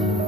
Amen.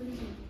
He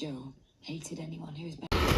Joe hated anyone who was better.